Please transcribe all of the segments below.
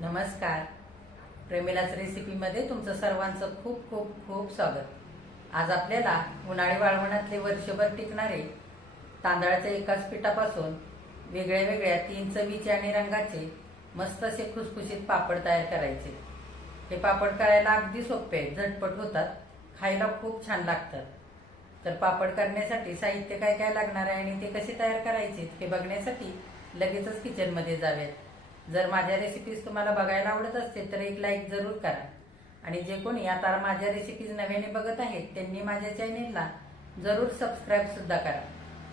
नमस्कार. प्रेमिलाच रेसिपीमध्ये तुमचं सर्वांचं खूप खूप खूप स्वागत. आज आपल्याला उन्हाळी वाळवणातले वर्षभर टिकणारे तांदळाच्या एकाच पिठापासून वेगळ्या वेगळ्या 3 चवीचे आणि रंगाचे मस्त असे खुसखुशीत पापड तयार करायचे. हे पापड करायला अगदी सोपे आहेत, झटपट होतात, खायला खूप छान लागतात. तर पापड करण्यासाठी साहित्य काय काय लागणार आहे आणि ते कसे तयार करायचे हे बघण्यासाठी लगेचच किचनमध्ये जाऊयात. जर माझ्या रेसिपीज तुम्हाला बघायला आवडत असतील तर एक लाईक जरूर करा. आणि जे कोणी आता माझ्या रेसिपीज नव्याने बघत आहेत त्यांनी माझ्या चॅनेलला जरूर सबस्क्राईब सुद्धा करा.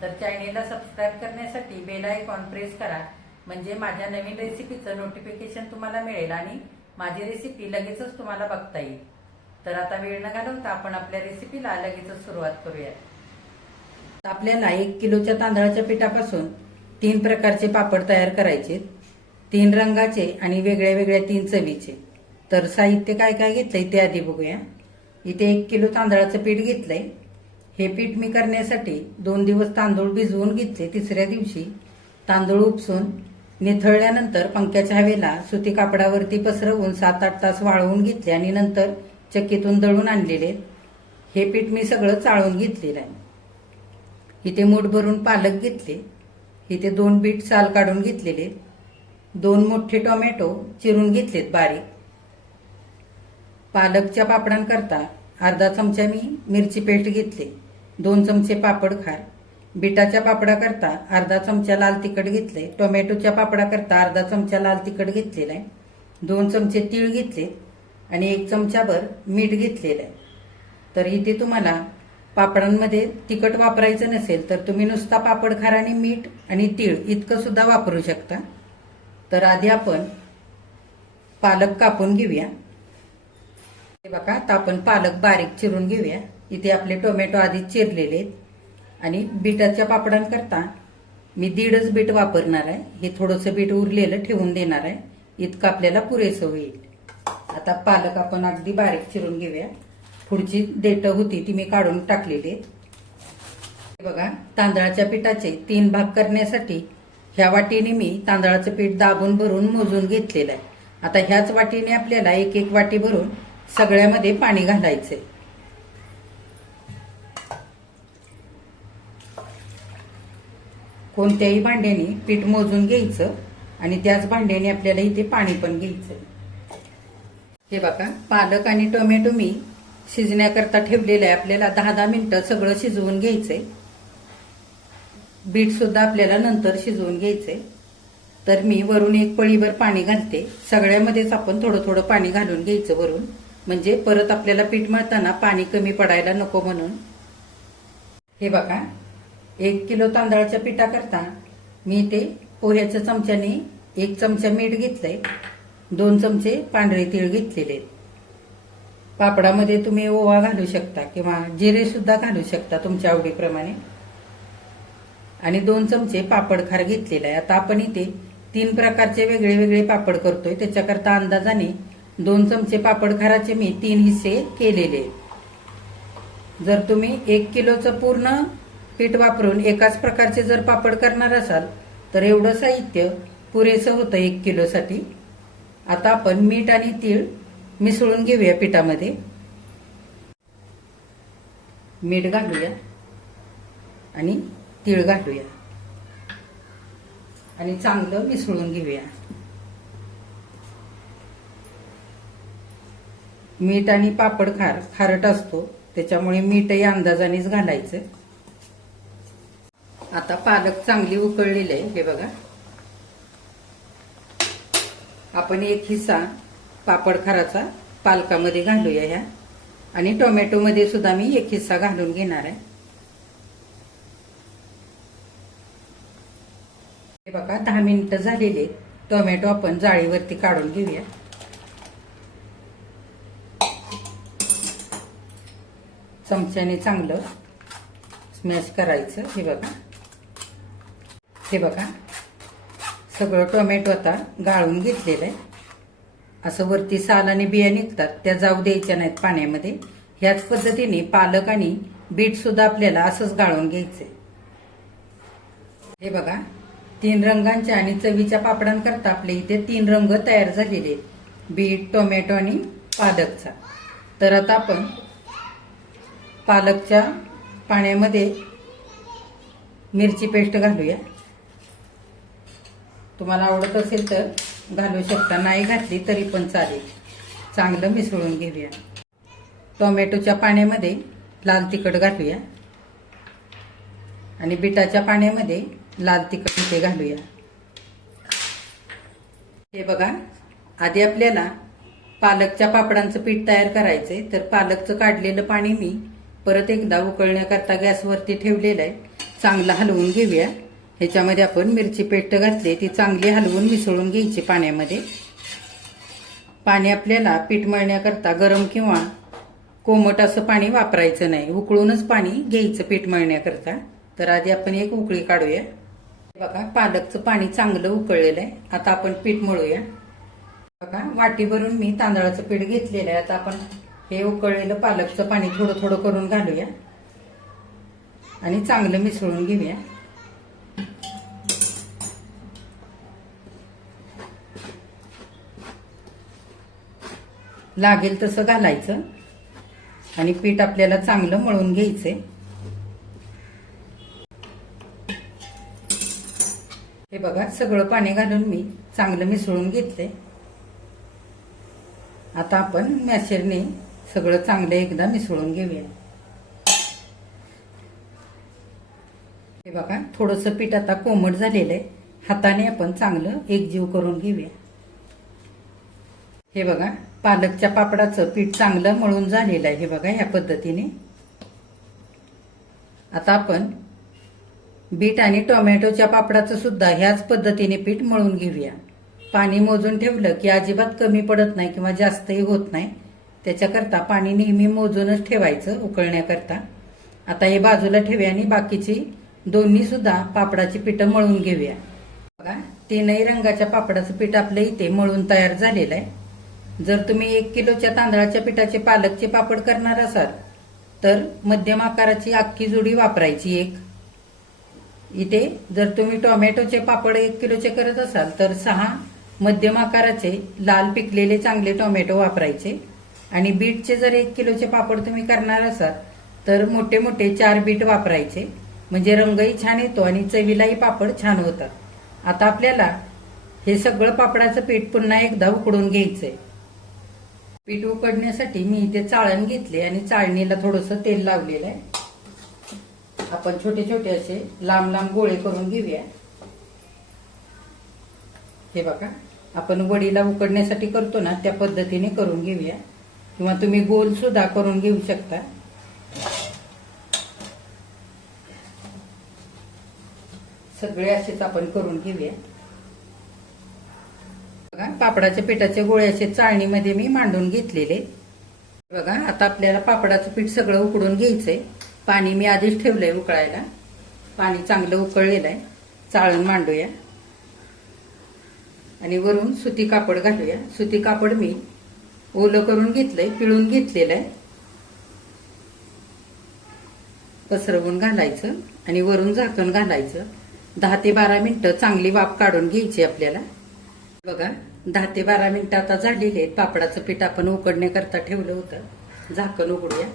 तर चॅनेलला सबस्क्राईब करण्यासाठी बेल आयकॉन प्रेस करा, म्हणजे माझ्या नवीन रेसिपीचं नोटिफिकेशन तुम्हाला मिळेल आणि माझी रेसिपी लगेचच तुम्हाला बघता येईल. तर आता वेळ न घालवता आपण आपल्या रेसिपीला लगेचच सुरुवात करूया. आपल्याला 1 किलोच्या तांदळाच्या पिठापासून 3 प्रकारचे पापड तयार करायचे, 3 रंगाचे आणि वेगळ्या वेगळ्या 3 चवीचे. तर साहित्य काय काय घेतलंय ते आधी बघूया. इथे 1 किलो तांदळाचं पीठ घेतलंय. हे पीठ मी करण्यासाठी 2 दिवस तांदूळ भिजवून घेतले. तिसऱ्या दिवशी तांदूळ उपसून निथळल्यानंतर पंख्याच्या हवेला सुती कापडावरती पसरवून 7-8 तास वाळवून घेतले आणि नंतर चक्कीतून दळून आणलेले. हे पीठ मी सगळं चाळून घेतलेलं आहे. इथे मूठ भरून पालक घेतले. इथे 2 बीट साल काढून घेतलेले. 2 मोठे टोमॅटो चिरून घेतलेत बारीक. पालकच्या पापडांकरता अर्धा चमचा मी मिरची पेस्ट घेतले. 2 चमचे पापड खार. बिटाच्या पापडाकरता अर्धा चमचा लाल तिखट घेतले. टोमॅटोच्या पापडाकरता अर्धा चमचा लाल तिखट घेतलेला आहे. 2 चमचे तीळ घेतले आणि 1 चमचाभर मीठ घेतलेलं आहे. तर इथे तुम्हाला पापडांमध्ये तिखट वापरायचं नसेल तर तुम्ही नुसता पापड खार आणि मीठ आणि तीळ इतकं सुद्धा वापरू शकता. तर आधी आपण पालक कापून घेऊया. हे बघा, आता आपण पालक बारीक चिरून घेऊया. इथे आपले टोमॅटो आधी चिरलेले आहेत. आणि बिटाच्या पापडांकरता मी 1.5 बीट वापरणार आहे. हे थोडंसं बीट उरलेलं ठेवून देणार आहे, इतकं आपल्याला पुरेसं होईल. आता पालक आपण अगदी बारीक चिरून घेऊया. पुढची देठं होती ती मी काढून टाकलेली आहेत. हे बघा, तांदळाच्या पिठाचे 3 भाग करण्यासाठी ह्या वाटीने मी तांदळाचं पीठ दाबून भरून मोजून घेतलेलं आहे. आता ह्याच वाटीने आपल्याला 1-1 वाटी भरून सगळ्यामध्ये पाणी घालायचंय. कोणत्याही भांड्याने पीठ मोजून घ्यायचं आणि त्याच भांड्याने आपल्याला इथे पाणी पण घ्यायचं. हे बघा, पालक आणि टोमॅटो मी शिजण्याकरता ठेवलेलं आहे. आपल्याला 10-10 मिनिटं सगळं शिजवून घ्यायचंय. बीट सुद्धा आपल्याला नंतर शिजवून घ्यायचंय. तर मी वरून 1 पळीभर पाणी घालते. सगळ्यामध्येच आपण थोडं थोडं पाणी घालून घ्यायचं वरून, म्हणजे परत आपल्याला पीठ मळताना पाणी कमी पडायला नको म्हणून. हे बघा, 1 किलो तांदळाच्या पिठाकरता मी इथे पोह्याच्या चमच्याने 1 चमचा मीठ घेतलंय. 2 चमचे पांढरे तीळ घेतलेले. पापडामध्ये तुम्ही ओवा घालू शकता किंवा जिरे सुद्धा घालू शकता तुमच्या आवडीप्रमाणे. आणि 2 चमचे पापड खार घेतलेला आहे. आता आपण इथे 3 प्रकारचे वेगळे वेगळे पापड करतोय, त्याच्याकरता अंदाजाने 2 चमचे पापड खाराचे मी 3 हिस्से केलेले. जर तुम्ही 1 किलोचं पूर्ण पीठ वापरून एकाच प्रकारचे जर पापड करणार असाल तर एवढं साहित्य पुरेसं होतं 1 किलोसाठी. आता आपण मीठ आणि तीळ मिसळून घेऊया पिठामध्ये. मीठ घालूया आणि तीळ घालूया आणि चांगलं मिसळून घेऊया. मीठ आणि पापड खार खारट असतो, त्याच्यामुळे मीठही अंदाजानेच घालायचं. आता पालक चांगली उकळलेली आहे. हे बघा, आपण 1 हिस्सा पापड खाराचा पालकामध्ये घालूया ह्या. आणि टोमॅटो मध्ये सुद्धा मी 1 हिस्सा घालून घेणार आहे. हे बघा, 10 मिनिटं झालेले. टोमॅटो आपण जाळीवरती काढून घेऊया. चमच्याने चांगलं स्मॅश करायचं. हे बघा, सगळं टोमॅटो आता गाळून घेतलेलं आहे. असं वरती साल आणि बिया निघतात त्या जाऊ द्यायच्या नाहीत पाण्यामध्ये. ह्याच पद्धतीने पालक आणि बीट सुद्धा आपल्याला असंच गाळून घ्यायचंय. हे बघा, तीन रंगांच्या आणि चवीच्या पापडांकरता आपले इथे 3 रंग तयार झालेले आहेत. बीट, टोमॅटो आणि पालकचा. तर आता आपण पालकच्या पाण्यामध्ये मिरची पेस्ट घालूया. तुम्हाला आवडत असेल तर घालू शकता, नाही घातली तरी पण चालेल. चांगलं मिसळून घेऊया. टोमॅटोच्या पाण्यामध्ये लाल तिखट घालूया आणि बीटाच्या पाण्यामध्ये लाल तिखट इथे घालूया. हे बघा, आधी आपल्याला पालकच्या पापडांचं पीठ तयार करायचंय. तर पालकचं काढलेलं पाणी मी परत एकदा उकळण्याकरता गॅसवरती ठेवलेलं आहे. चांगलं हलवून घेऊया. ह्याच्यामध्ये आपण मिरची पेस्ट घातली, ती चांगली हलवून मिसळून घ्यायची पाण्यामध्ये. पाणी आपल्याला पीठ मळण्याकरता गरम किंवा कोमट असं पाणी वापरायचं नाही, उकळूनच पाणी घ्यायचं पीठ मळण्याकरता. तर आधी आपण एक उकळी काढूया. बघा, पालकचं पाणी चांगलं उकळलेलं आहे. आता आपण पीठ मळूया. बघा, वाटीभरून मी तांदळाचं पीठ घेतलेलं आहे. आता आपण हे उकळलेलं पालकचं पाणी थोडं थोडं करून घालूया आणि चांगलं मिसळून घेऊया. लागेल तसं घालायचं आणि पीठ आपल्याला चांगलं मळून घ्यायचंय. हे बघा, सगळं पाणी घालून मी चांगलं मिसळून घेतलंय. आता आपण मॅशरने सगळं चांगलं एकदा मिसळून घेऊया. हे बघा, थोडंसं पीठ आता कोमट झालेलं आहे. हाताने आपण चांगलं एकजीव करून घेऊया. हे बघा, पालकच्या पापडाचं पीठ चांगलं मळून झालेलं आहे. हे बघा, ह्या पद्धतीने. आता आपण बीट आणि टोमॅटोच्या पापडाचं सुद्धा ह्याच पद्धतीने पीठ मळून घेऊया. पाणी मोजून ठेवलं की अजिबात कमी पडत नाही किंवा जास्तही होत नाही. त्याच्याकरता पाणी नेहमी मोजूनच ठेवायचं उकळण्याकरता. आता हे बाजूला ठेवूया आणि बाकीची दोन्ही सुद्धा पापडाची पीठं मळून घेऊया. बघा, 3ही रंगाच्या पापडाचं पीठ आपल्या इथे मळून तयार झालेलं आहे. जर तुम्ही 1 किलोच्या तांदळाच्या पिठाचे पालकचे पापड करणार असाल तर मध्यम आकाराची अख्खी जुडी वापरायची एक. इथे जर तुम्ही टोमॅटोचे पापड 1 किलोचे करत असाल तर 6 मध्यम आकाराचे लाल पिकलेले चांगले टोमॅटो वापरायचे. आणि बीटचे जर 1 किलोचे पापड तुम्ही करणार असाल तर मोठे मोठे 4 बीट वापरायचे. म्हणजे रंगही छान येतो आणि चवीलाही पापड छान होतात. आता आपल्याला हे सगळं पापडाचं पीठ पुन्हा एकदा उकडून घ्यायचंय. पीठ उकडण्यासाठी मी इथे चाळण घेतले आणि चाळणीला थोडंसं तेल लावलेलं आहे. आपण छोटे छोटे असे लांब लांब गोळे करून घेऊया. हे बघा, आपण वडीला उकडण्यासाठी करतो ना त्या पद्धतीने करून घेऊया किंवा तुम्ही गोल सुद्धा करून घेऊ शकता. सगळे असेच आपण करून घेऊया. बघा, पापडाच्या पिठाचे गोळे असे चाळणीमध्ये मी मांडून घेतलेले. बघा, आता आपल्याला पापडाचं पीठ सगळं उकडून घ्यायचंय. पाणी मी आधीच ठेवलंय उकळायला. पाणी चांगलं उकळलेलं आहे. चाळण मांडूया आणि वरून सुती कापड घालूया. सुती कापड मी ओलं करून घेतलंय, पिळून घेतलेलं आहे. पसरवून घालायचं आणि वरून झाकण घालायचं. 10 ते 12 मिनिटं चांगली वाफ काढून घ्यायची आपल्याला. बघा, 10 ते 12 मिनिटं आता झालेली आहेत. पापडाचं पीठ आपण उकडण्याकरता ठेवलं होतं. झाकण उघडूया.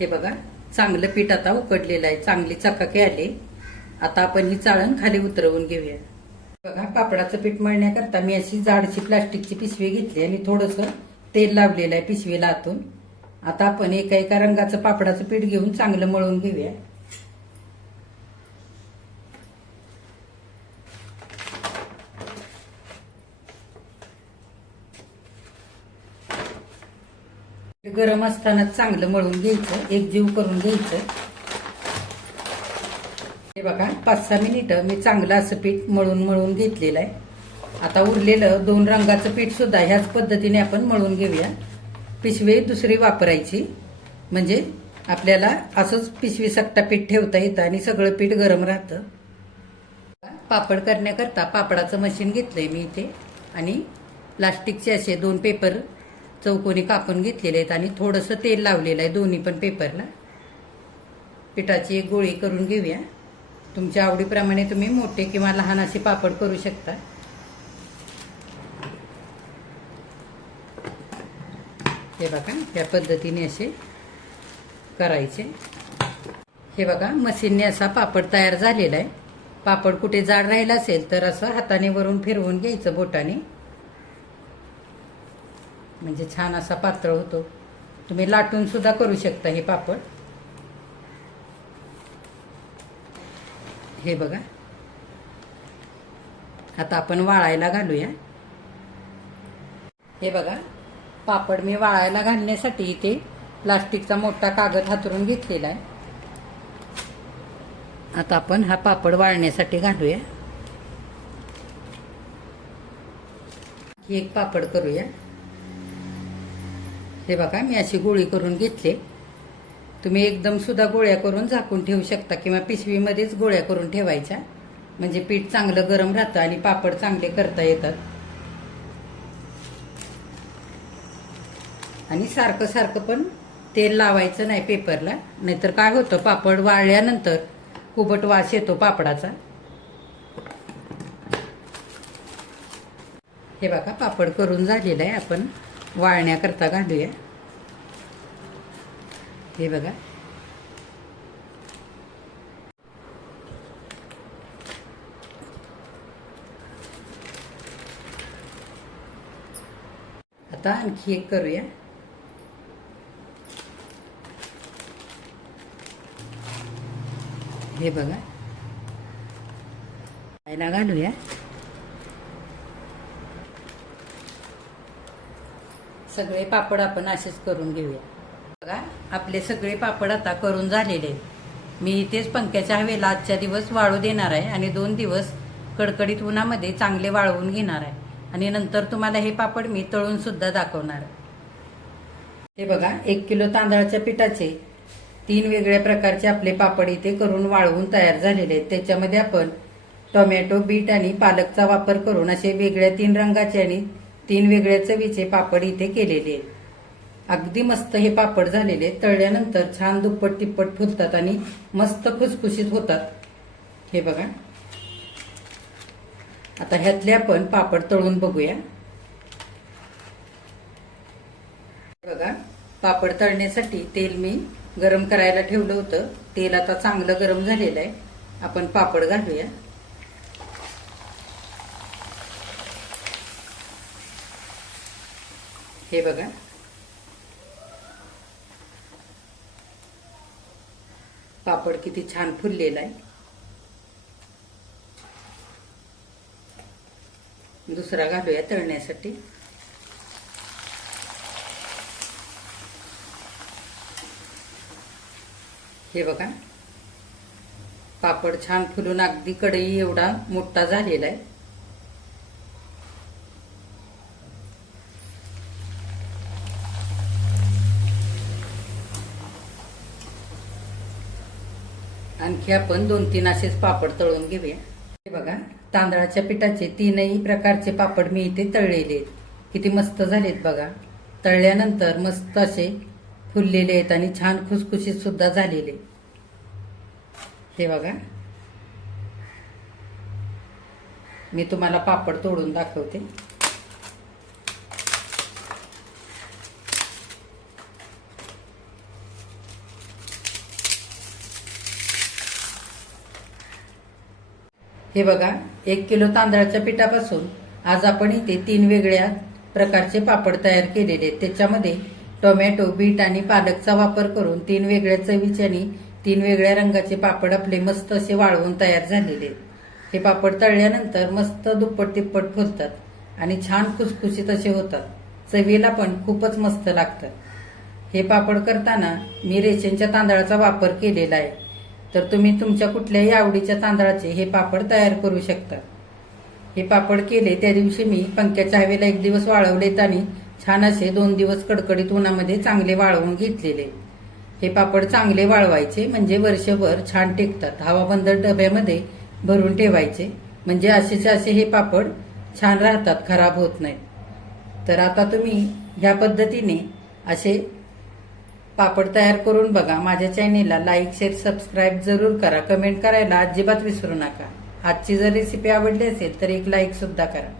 हे बघा, चांगलं पीठ आता उकडलेलं आहे. चांगली चकाकी आली. आता आपण ही चाळण खाली उतरवून घेऊया. बघा, पापडाचं पीठ मळण्याकरता मी अशी जाडशी प्लास्टिकची पिशवी घेतली आणि थोडंसं तेल लावलेलं आहे पिशवीला आतून. आता आपण एका रंगाचं पापडाचं पीठ घेऊन चांगलं मळून घेऊया. गरम असताना चांगलं मळून घ्यायचं, एकजीव करून घ्यायचं. हे बघा, 5-6 मिनिटं मी चांगलं असं पीठ मळून घेतलेलं आहे. आता उरलेलं 2 रंगाचं पीठ सुद्धा ह्याच पद्धतीने आपण मळून घेऊया. पिशवी दुसरी वापरायची म्हणजे आपल्याला असंच पिशवी सकटा पीठ ठेवता येतं आणि सगळं पीठ गरम राहतं. पापड करण्याकरता पापडाचं मशीन घेतलंय मी इथे आणि प्लास्टिकचे असे 2 पेपर चौकोनी कापून घेतलेले आहेत आणि थोडंसं तेल लावलेलं आहे दोन्ही पण पेपरला. पिठाची एक गोळी करून घेऊया. तुमच्या आवडीप्रमाणे तुम्ही मोठे किंवा लहान असे पापड करू शकता. हे बघा या पद्धतीने असे करायचे. हे बघा मशीनने असा पापड तयार झालेला आहे. पापड कुठे जाड राहिला असेल तर असं हाताने वरून फिरवून घ्यायचं बोटाने, म्हणजे छान असा पातळ होतो. तुम्ही लाटून सुद्धा करू शकता हे पापड. हे बघा आता आपण वाळायला घालूया. हे बघा पापड मी वाळायला घालण्यासाठी इथे प्लास्टिकचा मोठा कागद हातरून घेतलेला आहे. आता आपण हा पापड वाळण्यासाठी घालूया. एक पापड करूया. हे बघा मी अशी गोळी करून घेतली. तुम्ही एकदम सुद्धा गोळ्या करून झाकून ठेवू शकता किंवा पिशवीमध्येच गोळ्या करून ठेवायच्या, म्हणजे पीठ चांगलं गरम राहतं आणि पापड चांगले करता येतात. आणि सारखं सारखं पण तेल लावायचं नाही पेपरला, नाहीतर काय होतं पापड वाळल्यानंतर कुबट वास येतो पापडाचा. हे बघा पापड करून झालेला आहे. आपण वाळण्याकरता घालूया. हे बघा आता आणखी एक करूया. हे बघा खायला घालूया. सगळे पापड आपण असेच करून घेऊया. बघा आपले सगळे पापड आता करून झालेले आहेत. मी इथेच पंख्याच्या हवेला आजच्या दिवस वाळू देणार आहे आणि 2 दिवस कडकडीत उन्हामध्ये चांगले वाळवून घेणार आहे आणि नंतर तुम्हाला हे पापड मी तळून सुद्धा दाखवणार आहे. हे बघा 1 किलो तांदळाच्या पिठाचे 3 वेगळ्या प्रकारचे आपले पापड इथे करून वाळवून तयार झालेले आहेत. त्याच्यामध्ये आपण टोमॅटो, बीट आणि पालकचा वापर करून असे वेगळ्या 3 रंगाचे आणि 3 वेगळ्या चवीचे पापड इथे केलेले आहेत. अगदी मस्त हे पापड झालेले. तळल्यानंतर छान दुप्पट तिप्पट फुलतात आणि मस्त खुसखुशीत होतात. हे बघा आता ह्यातले आपण पापड तळून बघूया. बघा पापड तळण्यासाठी तेल मी गरम करायला ठेवलं होतं. तेल आता चांगलं गरम झालेलं आहे. आपण पापड घालूया. हे बघा पापड किती छान फुललेला आहे. दुसरा घालूया तळण्यासाठी. हे बघा पापड छान फुलून अगदी कढई एवढा मोठा झालेला आहे. आणखी आपण 2-3 असेच पापड तळून घेऊया. हे बघा तांदळाच्या पिठाचे 3ही प्रकारचे पापड मी इथे तळलेले आहेत. किती मस्त झालेत बघा. तळल्यानंतर मस्त असे फुललेले आहेत आणि छान खुसखुशीत सुद्धा झालेले. हे बघा मी तुम्हाला पापड तोडून दाखवते. हे बघा 1 किलो तांदळाच्या पिठापासून आज आपण इथे 3 वेगळ्या प्रकारचे पापड तयार केलेले आहेत. त्याच्यामध्ये टोमॅटो, बीट आणि पालकचा वापर करून 3 वेगळ्या चवीचे आणि 3 वेगळ्या रंगाचे पापड आपले मस्त असे वाळवून तयार झालेले आहेत. हे पापड तळल्यानंतर मस्त दुप्पट तिप्पट फुलतात आणि छान खुसखुशीत असे होतात. चवीला पण खूपच मस्त लागतात. हे पापड करताना मी रेशनच्या तांदळाचा वापर केलेला आहे. तर तुम्ही तुमच्या कुठल्याही आवडीच्या तांदळाचे हे पापड तयार करू शकता. हे पापड केले त्या दिवशी मी पंख्याच्या हवेला 1 दिवस वाळवलेत आणि छान असे 2 दिवस कडकडीत उन्हामध्ये चांगले वाळवून घेतलेले. हे पापड चांगले वाळवायचे म्हणजे वर्षभर छान टिकतात. हवाबंद डब्यामध्ये भरून ठेवायचे म्हणजे असेचे असे हे पापड छान राहतात, खराब होत नाहीत. तर आता तुम्ही ह्या पद्धतीने असे पापड तयार करून बघा. माझ्या चॅनेलला लाईक, शेअर, सबस्क्राईब जरूर करा. कमेंट करायला अजिबात विसरू नका. आजची जर रेसिपी आवडली असेल तर एक लाईक सुद्धा करा.